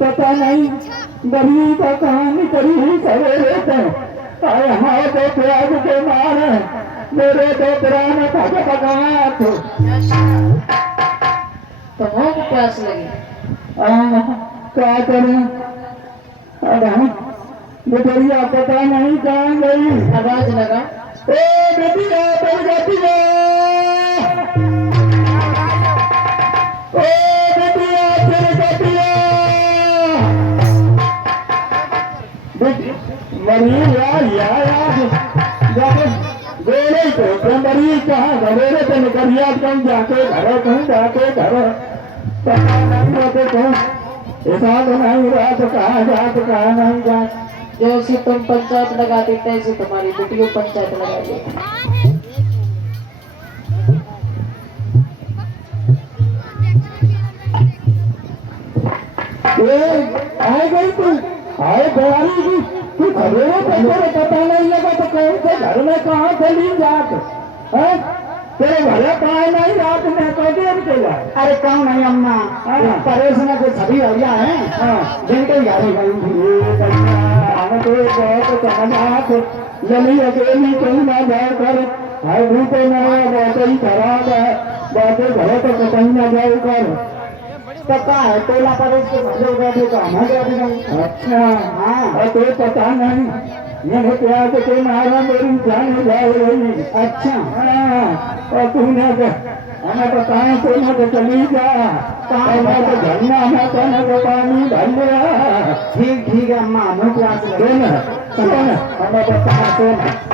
पता नहीं गरीब का कहानी करी ही सवेरे से आए हमारे तो प्याज के मार मेरे तो प्राण थक थकात तो हो प्यास लगी क्या करें अब हम बेटिया पता नहीं कहाँ गई आवाज लगा ए बेटिया बन जाती है गोरे तो मरी कहाँ घरेरे तो निकलिया कहीं जाके घर कहीं जाके घर पता नहीं होते तो ऐसा तो नहीं रहा तो कहाँ जा तो कहाँ नहीं जा जैसी तुम पंचायत लगाती तैसी तुम्हारी बेटियों पंचायत लगा दी आए गई तू आए गवारी की तू घरेरे तो पता नहीं लगा तो कौन से घर में कहाँ चली जात है तेरे घरे पाए नहीं रात में कैसे चला अरे कौन नहीं अम्मा परेशान को सभी भैया हैं जिनके घरे गई हमें तो बहुत समझात लली अकेली कहीं ना जाए कर हर भूखे न बहुत ही खराब है बहुत घरे तो कहीं ना जाए कर पता है टोला पर उसके भले बैठे तो हम गए अच्छा हाँ तो पता नहीं मैंने प्यार के मारा मेरी जान जा रही अच्छा हाँ और तूने हमें बताया तो न तो चली जा तो धरना है तो न तो पानी भर लिया ठीक ठीक है अम्मा हमें प्यास लगे सुन हमें बताया सुन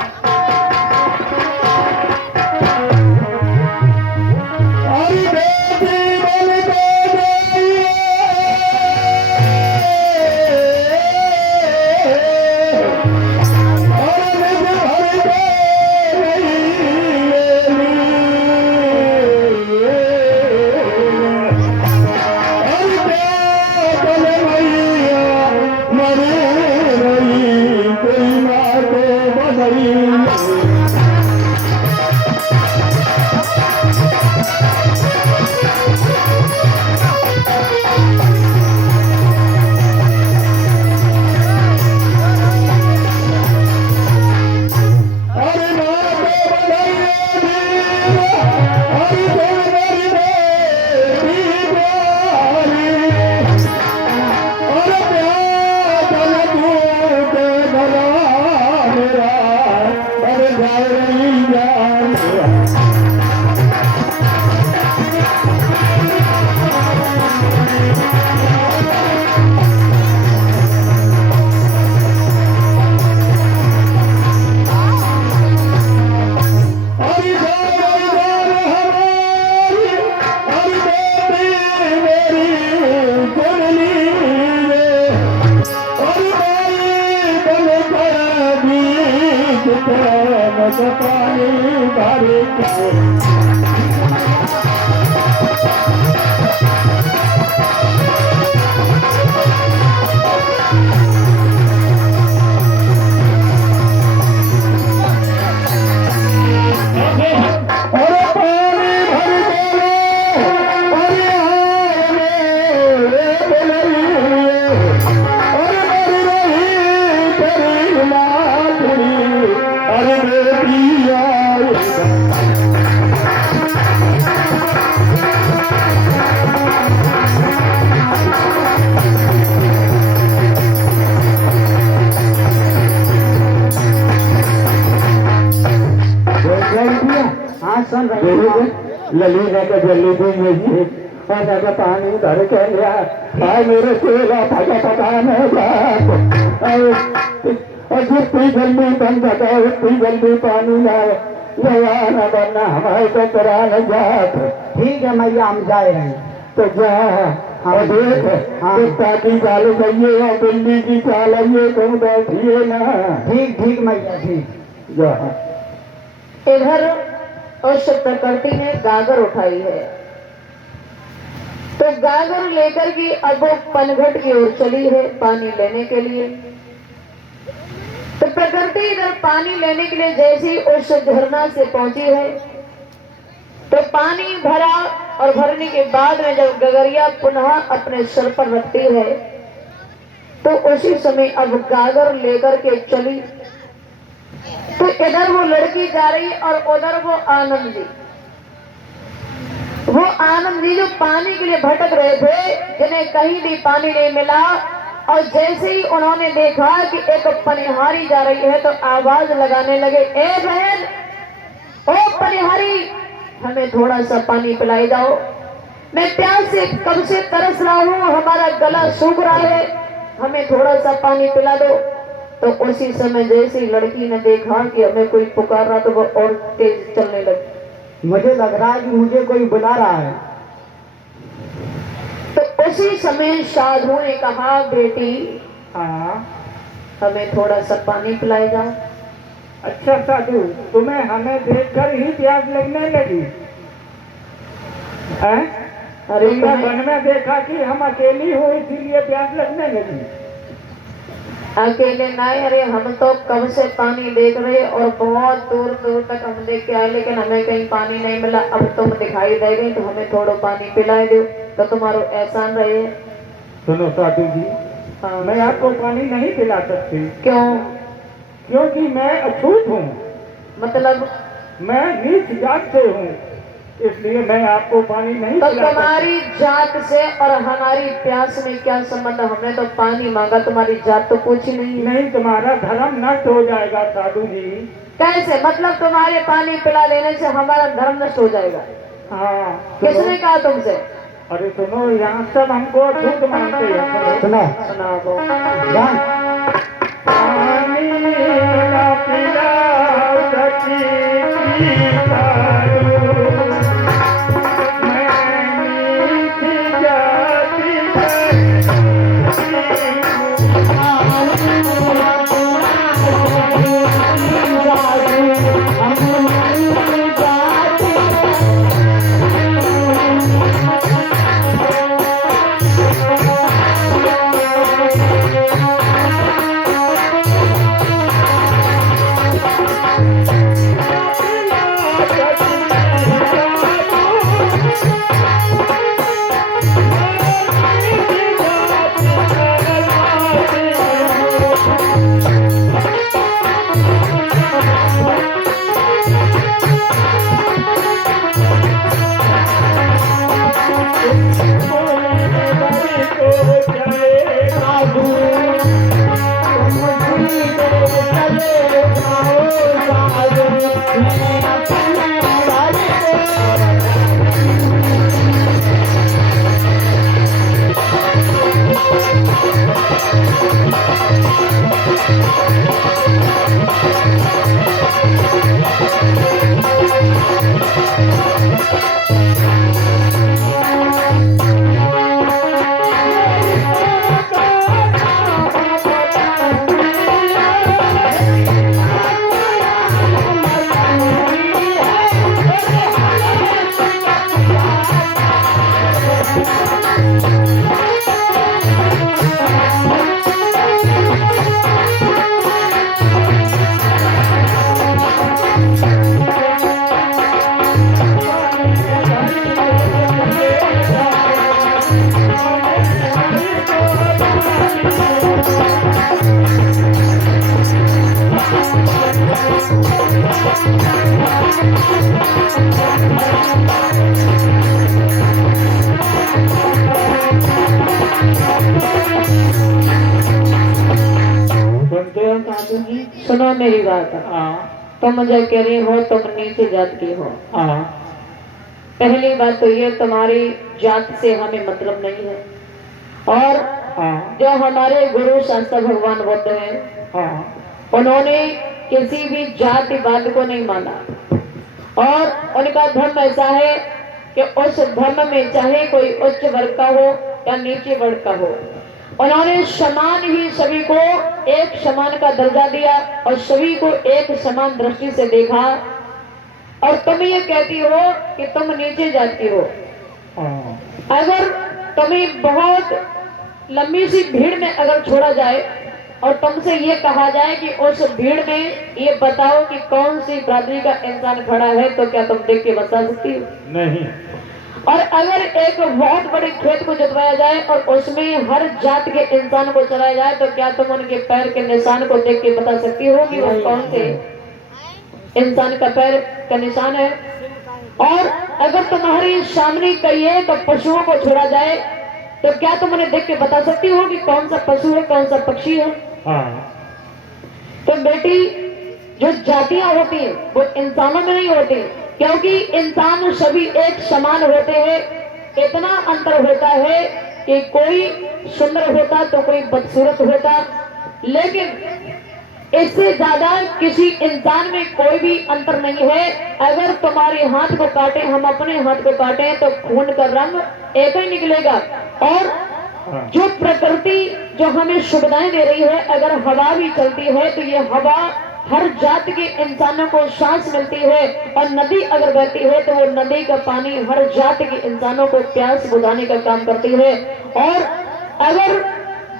हाँ सुन रहे हैं। लली ने के जल्दी दी मुझे पानी का पानी धर के लिया भाई मेरे चेला भाजा पकाने और जितनी जल्दी बन सके उतनी जल्दी पानी लाए न बनना हमारे को करा न जात। ठीक है मैया हम जा रहे हैं। तो जा और देख कुत्ता की चाल गई और बिल्ली की चाल ये तुम बैठिए ना। ठीक ठीक मैया ठीक। जा इधर उस प्रकृति ने गागर उठाई है, तो गागर लेकर के अब वो पनघट की ओर चली है पानी लेने के लिए। तो प्रकृति इधर पानी लेने के लिए जैसे ही उस झरना से पहुंची है, तो पानी भरा और भरने के बाद में जब गगरिया पुनः अपने सर पर रखती है, तो उसी समय अब गागर लेकर के चली। तो इधर वो लड़की जा रही और उधर वो आनंद जी जो पानी के लिए भटक रहे थे, जिन्हें कहीं भी पानी नहीं मिला, और जैसे ही उन्होंने देखा कि एक पनिहारी जा रही है तो आवाज लगाने लगे, ए बहन, ओ पनिहारी, हमें थोड़ा सा पानी पिलाई जाओ, मैं प्यास से कब से तरस रहा हूँ, हमारा गला सूख रहा है, हमें थोड़ा सा पानी पिला दो। तो उसी समय जैसे लड़की ने देखा कि हमें कोई पुकार रहा, तो वो और तेज चलने लगी। मुझे लग रहा है कि मुझे कोई बुला रहा है। तो उसी समय साधु ने कहा, बेटी हाँ हमें थोड़ा सा पानी पिलाई जाओ। अच्छा साधु, तुम्हें हमें देखकर ही प्यास लगने लगी? अरे तुमने वन में देखा कि हम अकेली हो इसीलिए प्यास लगने लगी? अकेले नहीं, अरे हम तो कब से पानी देख रहे और बहुत दूर दूर तक हम देख के आए, लेकिन हमें कहीं पानी नहीं मिला। अब तुम दिखाई दे गई तो हमें थोड़ा पानी पिलाए दो, तो तुम्हारा एहसान रहे। सुनो साधु जी, हाँ। मैं आपको पानी नहीं पिला सकती। क्यों? क्योंकि मैं अछूत हूँ, मतलब मैं नीच जात से हूँ, इसलिए मैं आपको पानी नहीं तो पिला तुम्हारी जात से और हमारी प्यास में क्या संबंध? हमने तो पानी मांगा, तुम्हारी जात तो पूछी नहीं। नहीं, तुम्हारा धर्म नष्ट हो जाएगा साधु जी। कैसे? मतलब तुम्हारे पानी पिला देने से हमारा धर्म नष्ट हो जाएगा? हाँ किसने कहा तुमसे? अरे सुनो, यहाँ सब हमको झूठ मानते हैं। सुना सुना दो। पानी न पिला सकी साधु, सुनते हो साधु जी? सुनो मेरी बात। हाँ तुम मुझे कह रही हो तुम नीचे जात की हो। हाँ पहली बात तो ये तुम्हारी जात से हमें मतलब नहीं है, और हाँ जो हमारे गुरु शास्त्र भगवान बुद्ध हैं हाँ उन्होंने किसी भी जातिवाद को नहीं माना, और उनका धर्म ऐसा है कि उस धर्म में चाहे कोई उच्च वर्ग का हो या नीचे वर्ग का हो, उन्होंने समान ही सभी को एक समान का दर्जा दिया और सभी को एक समान दृष्टि से देखा। और तुम ये कहती हो कि तुम नीचे जाती हो। हाँ अगर तुम्हें बहुत लंबी सी भीड़ में अगर छोड़ा जाए और तुमसे ये कहा जाए कि उस भीड़ में ये बताओ कि कौन सी बिरादरी का इंसान खड़ा है, तो क्या तुम देख के बता सकती हो? नहीं। और अगर एक बहुत बड़े खेत को जुतवाया जाए और उसमें हर जात के इंसान को चलाया जाए, तो क्या तुम उनके पैर के निशान को देख के बता सकती हो कि वो कौन से इंसान का पैर का निशान है? और अगर तुम्हारे सामने कहिए तो पशुओं को छोड़ा जाए, तो क्या तुम उन्हें देख के बता सकती हो कि कौन सा पशु है, कौन सा पक्षी है? हाँ तो बेटी, जो जातियां होती हैं वो इंसानों में नहीं होती, क्योंकि इंसान सभी एक समान होते हैं। इतना अंतर होता है कि कोई सुंदर होता तो कोई बदसूरत होता, लेकिन इससे ज्यादा किसी इंसान में कोई भी अंतर नहीं है। अगर तुम्हारे हाथ को काटे, हम अपने हाथ को काटे, तो खून का रंग एक ही निकलेगा। और जो प्रकृति जो हमें सुविधाएं दे रही है, अगर हवा भी चलती है तो ये हवा हर जात के इंसानों को सांस मिलती है, और नदी अगर बहती है तो वो नदी का पानी हर जात के इंसानों को प्यास बुझाने का काम करती है। और अगर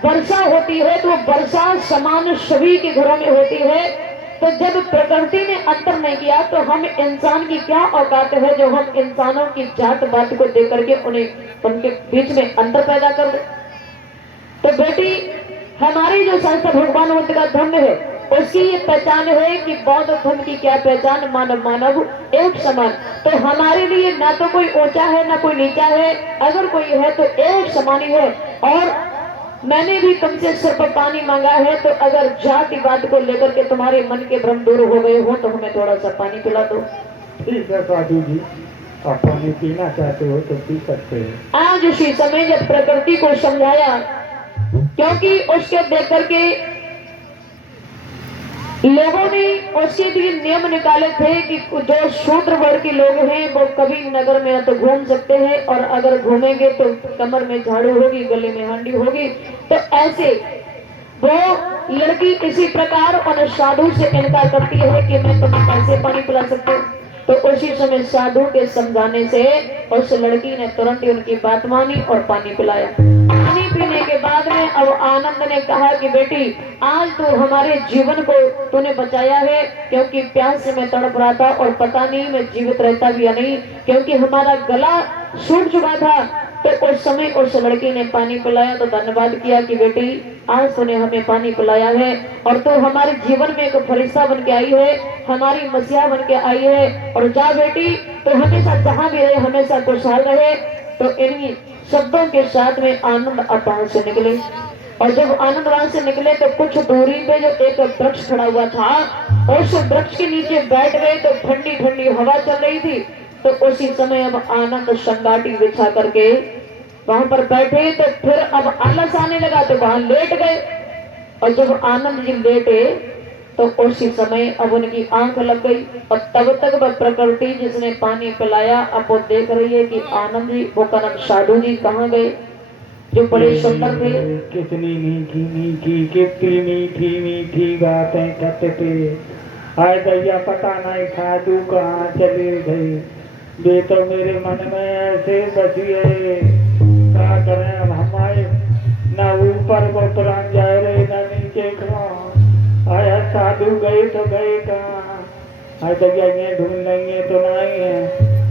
वर्षा होती है तो वर्षा समान सभी के घरों में होती है। तो जब प्रकृति ने अंतर नहीं किया तो हम इंसान की क्या औकात है जो हम इंसानों की जात बात को देख करके उन्हें उनके बीच में अंतर पैदा कर दे? तो बेटी, हमारी जो संस्था भगवान बुद्ध का धर्म है उसकी ये पहचान है कि बौद्ध धर्म की क्या पहचान, मानव मानव एक समान। तो हमारे लिए ना तो कोई ऊंचा है ना कोई नीचा है, अगर कोई है तो एक समान ही है। और मैंने भी तुमसे सिर्फ पानी मांगा है, तो अगर जातिवाद को लेकर के तुम्हारे मन के भ्रम दूर हो गए हो तो हमें थोड़ा सा पानी पिला दो। ठीक है साधु जी, आप पानी पीना चाहते हो तो पी सकते हैं। आज उसी समय जब प्रकृति को समझाया, क्योंकि उसके देख करके लोगों ने उसके लिए नियम निकाले थे कि जो शूद्र वर्ग के लोग हैं वो कभी नगर में तो घूम सकते हैं, और अगर घूमेंगे तो कमर में झाड़ू होगी, गले में हांडी होगी। तो ऐसे वो लड़की इसी प्रकार उन साधु से इनकार करती है कि मैं तुम्हें कैसे पानी पिला सकती हूँ। तो उसी समय साधु के समझाने से उस लड़की ने तुरंत ही उनकी बात मानी और पानी पिलाया। पानी पीने के बाद में अब आनंद ने कहा कि बेटी, आज तो हमारे जीवन को तूने बचाया है, क्योंकि प्यास से मैं तड़प रहा था और पता नहीं मैं जीवित रहता भी या नहीं, क्योंकि हमारा गला सूख चुका था। तो उस समय उस लड़की ने पानी पिलाया तो धन्यवाद किया कि बेटी, आज तूने हमें पानी पिलाया है और तो हमारे जीवन में एक फरिश्ता बन के आई है, हमारी मसीहा बन के आई है। और जा बेटी, तो हमेशा जहाँ भी रहे हमेशा खुशहाल रहे। तो इन्हीं शब्दों के साथ में आनंद वहां से निकले। और जब आनंद वहां से निकले तो कुछ दूरी पे जो एक वृक्ष खड़ा हुआ था, उस वृक्ष के नीचे बैठ गए तो ठंडी ठंडी हवा चल रही थी। तो उसी समय अब आनंद संगाटी बिछा करके वहां पर बैठे, तो फिर अब आलस आने लगा तो वहां लेट गए। और जब आनंद जी लेटे तो उसी समय अब उनकी आंख लग गई, और तब तक वह प्रकृति जिसने पानी पिलाया अब वो देख रही है कि आनंद जी, वो कनक साधु जी कहाँ गए जो बड़े सुंदर थे। कितनी मीठी मीठी, कितनी मीठी मीठी बातें करते थे। आए भैया, पता नहीं साधु कहाँ चले गए। वे तो मेरे मन में ऐसे बसी है, क्या करें अब हमारे, न ऊपर को तुरंत जा रहे न नीचे कहाँ। आया साधु गए तो गए कहाँ। आए भैया, ये ढूंढ लेंगे तो नहीं है,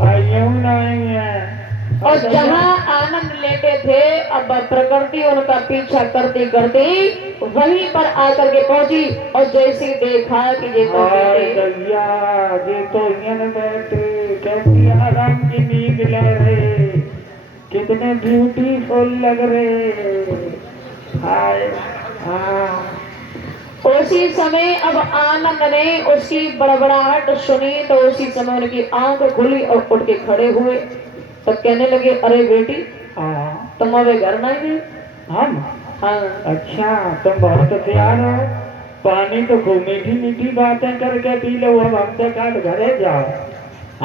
आए यूं नहीं है। और जहाँ आनंद लेते थे। अब प्रकृति उनका पीछा करती करती वहीं पर आकर के पहुंची और जैसे देखा कि ये तो बेटे दैया ये तो इन बैठे कैसी आराम की नींद ले रहे, कितने ब्यूटीफुल लग रहे। हाय हाँ। उसी समय अब आनंद ने उसकी बड़बड़ाहट सुनी तो उसी समय उनकी आंख खुली और उठ के खड़े हुए तो कहने लगे, अरे बेटी हाँ तुम अबे घर नहीं गए? हम? हाँ। अच्छा तुम बहुत तैयार हो, पानी तो खूब मीठी मीठी बातें करके पी लो, अब हमसे कल घरे जाओ।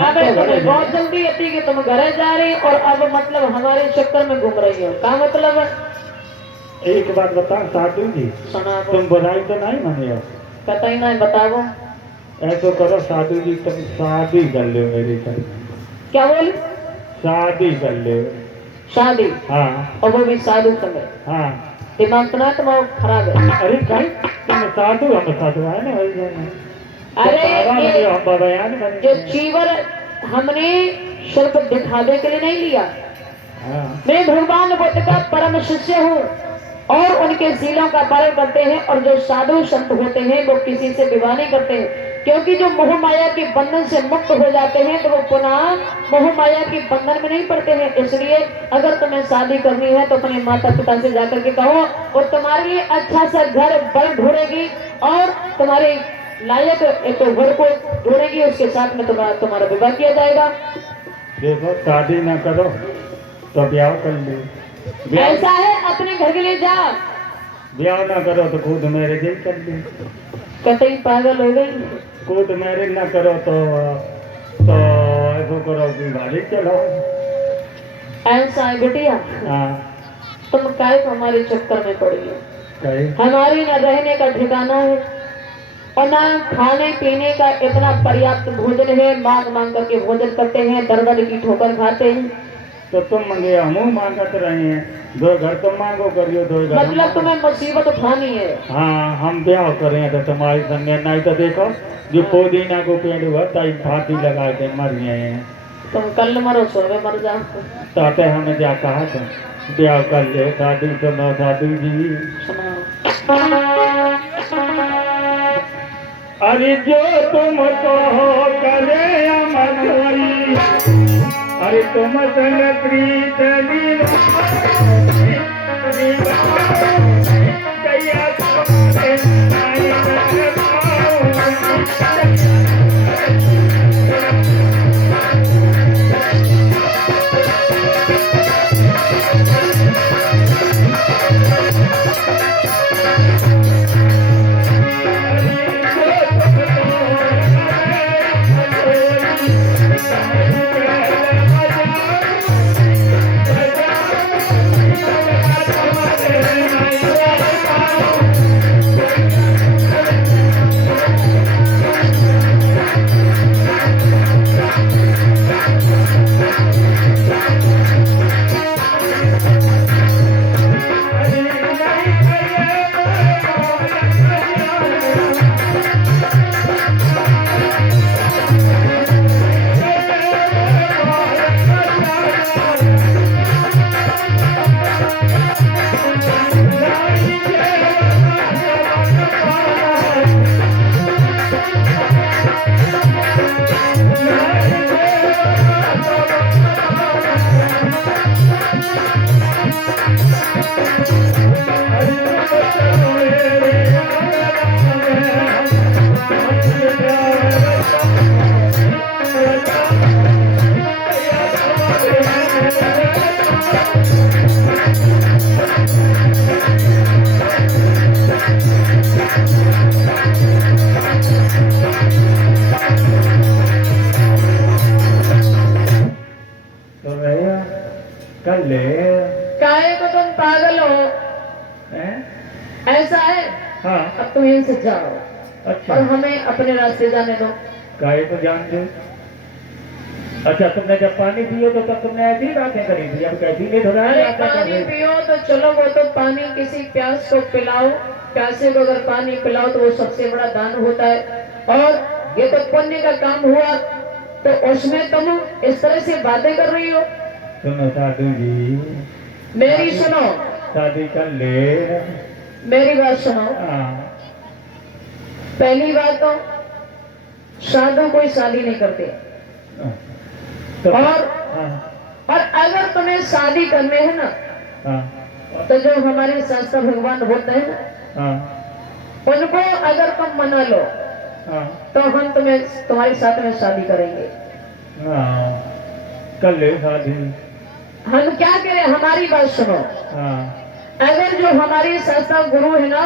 अबे तुम्हें बहुत जल्दी आती कि तुम घरे जा रही और अब मतलब हमारे चक्कर में घूम रही हो, क्या मतलब है? एक बात बताओ साधु जी, सुना तुम बुराई तो नहीं माने हो? पता ही नहीं, बताओ। ऐसा करो साधु जी, तुम शादी कर लो मेरे साथ। क्या बोले? शादी कर लो। शादी? हाँ। और वो भी साधु समय? हाँ। दिमाग तो ना तुम्हारा खराब है? अरे भाई तुम साधु हम साधु है ना भाई। अरे ये हम बयान बने जो चीवर हमने सिर्फ दिखावे के लिए नहीं लिया। हाँ। मैं भगवान बुद्ध का परम शिष्य हूँ और उनके शीलों का पालन करते हैं और जो साधु संत होते हैं वो किसी से विवाह नहीं करते हैं, क्योंकि जो मोह माया के बंधन से मुक्त हो जाते हैं तो वो पुनः मोह माया के बंधन में नहीं पड़ते हैं। इसलिए अगर तुम्हें शादी करनी है तो अपने माता पिता से जाकर के कहो और तुम्हारे लिए अच्छा सा घर बल ढूंढेगी और तुम्हारे लायक एक वर को ढूंढेगी, उसके साथ में तुम्हारा विवाह किया जाएगा। देखो शादी ना करो तो ब्याह कर लो, ऐसा है अपने घर के लिए जा। ब्याह ना करो तो खुद मैरिज ही कर लो। कतई पागल हो गई। खुद मैरिज ना करो तो ऐसा करो कि गाड़ी चलाओ। ऐसा है बिटिया, हाँ। तुम काहे को हमारे चक्कर में पड़ी हो? कहीं हमारी न रहने का ठिकाना है और न खाने पीने का इतना पर्याप्त भोजन है, मांग मांग करके भोजन करते हैं, दर दर की ठोकर खाते हैं। तो तुम मंगे हम मांगत रहे हैं, दो घर तुम मांगो करियो, दो घर हम मतलब तुम्हें मुसीबत उठानी है। हाँ हम ब्याह करें तो तुम्हारी संगे नहीं तो देखो जो पुदीना को पेड़ हुआ ताई फांसी लगा के मर गए हैं। तुम कल मरो सोवे मर जाओ। ताते हमें क्या कहा था ब्याह कर ले साधु तुम साधु जी। अरे जो तुम कहो करे अमरवरी, अरे तुम संग प्रीत कर ले। काहे को तुम पागल हो? ऐसा है हाँ। अब तुम यहीं से जाओ अच्छा और हमें अपने रास्ते जाने दो। काहे को जान दो? अच्छा तुमने जब पानी पियो तो तब तुमने ऐसी बातें करी थी, अब कैसी लेट हो रहा अरे है? पानी पियो तो चलो, वो तो पानी किसी प्यास को पिलाओ, प्यासे को अगर पानी पिलाओ तो वो सबसे बड़ा दान होता है और ये तो पुण्य का काम हुआ, तो उसमें तुम इस तरह से बातें कर रही हो। सुनो साधु जी, मेरी सुनो, शादी कर ले। मेरी बात सुनो। हाँ, पहली बात तो साधु कोई शादी नहीं करते, तो और हाँ, और अगर तुम्हें शादी करने है ना, हाँ, तो जो हमारे शास्त्र भगवान बोलते हैं ना, हाँ, उनको अगर तुम मना लो हाँ, तो हम तुम्हें तुम्हारे साथ में शादी करेंगे। हाँ, कर ले शादी। हम क्या करें, हमारी बात सुनो। हाँ, अगर जो हमारे शास्त्र गुरु है ना,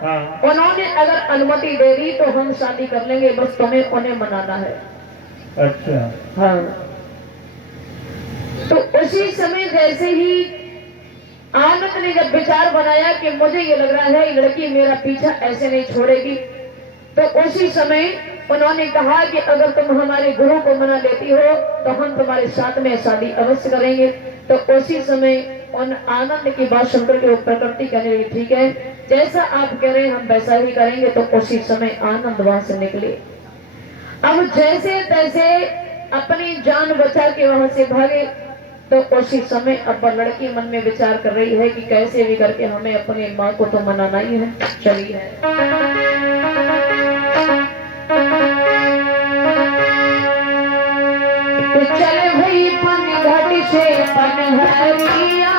हाँ, उन्होंने अगर अनुमति दे दी तो हम शादी कर लेंगे, बस तुम्हें उन्हें मनाना है। अच्छा, हाँ। तो उसी समय जैसे ही आनंद ने जब विचार बनाया कि मुझे ये लग रहा है ये लड़की मेरा पीछा ऐसे नहीं छोड़ेगी, तो उसी समय उन्होंने कहा कि अगर तुम हमारे गुरु को मना लेती हो तो हम तुम्हारे साथ में शादी अवश्य करेंगे। तो उसी समय उन आनंद की बात सुनकर के वो प्रकृति कहने लगी, ठीक है, जैसा आप कह रहे हैं हम वैसा ही करेंगे। तो उसी समय आनंद वहां से निकले। अब जैसे तैसे अपनी जान बचा के वहां से भागे। तो उसी समय अब लड़की मन में विचार कर रही है कि कैसे भी करके हमें अपनी माँ को तो मनाना ही है। चलिए चले भाई पन घाटी से पनहरिया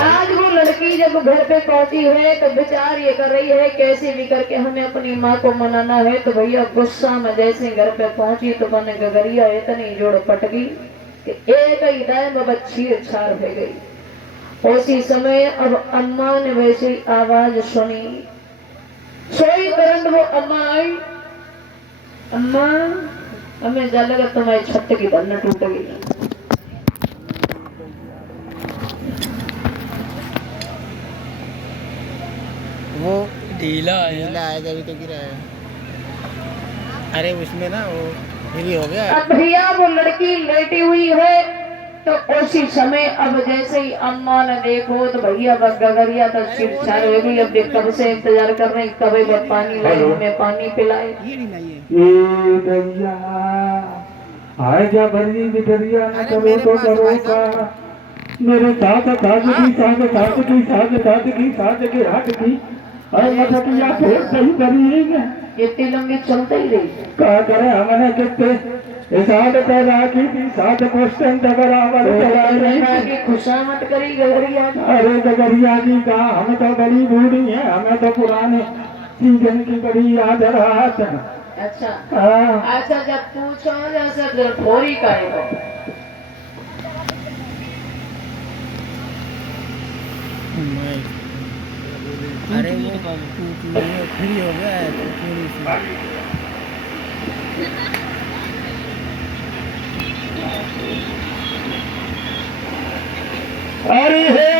आज वो लड़की जब घर पे पहुंची है तो विचार ये कर रही है कैसे भी करके हमें अपनी माँ को मनाना है। तो भैया गुस्सा में जैसे घर पे पहुंची तो मन गगरिया इतनी जोड़ पट गई कि एक ही दाएं बच्ची छाड़ हो गई। उसी समय अब अम्मा ने वैसी आवाज सुनी। सोई तुरंत वो अम्मा आई। अम्मा हमें जा लगा तुम्हारी छत की धरना टूट गई। वो ढीला ढीला है तभी तो गिरा है। अरे उसमें ना वो फ्री हो गया। अब भैया वो लड़की लेटी हुई है। तो उसी समय अब जैसे ही अम्मा ने देखो तो भैया बस गगरिया तो सिर छाड़ हो गई। अब देख कब से इंतजार कर रहे कब वो पानी लाए हमें पानी पिलाए। ये नहीं लाइए। ये दैया आए जा भरी बिटरिया न करो तो करो का मेरे साथ साथ की साथ साथ की साथ साथ की साथ के हाथ की और मतलब कि या फिर सही करी है इतनी लंबी चलते ही रही। कहा करे हमने कितने साथ पैदा की थी साथ क्वेश्चन बराबर की खुशामद करी गगरिया। अरे गगरिया जी का हम तो बड़ी बूढ़ी है हमें तो पुराने सीजन की बड़ी याद रहा था। अच्छा हाँ अच्छा जब पूछो जैसे थोड़ी का अरे वो फ्री हो गया है तो थोड़ी सी। अरे हे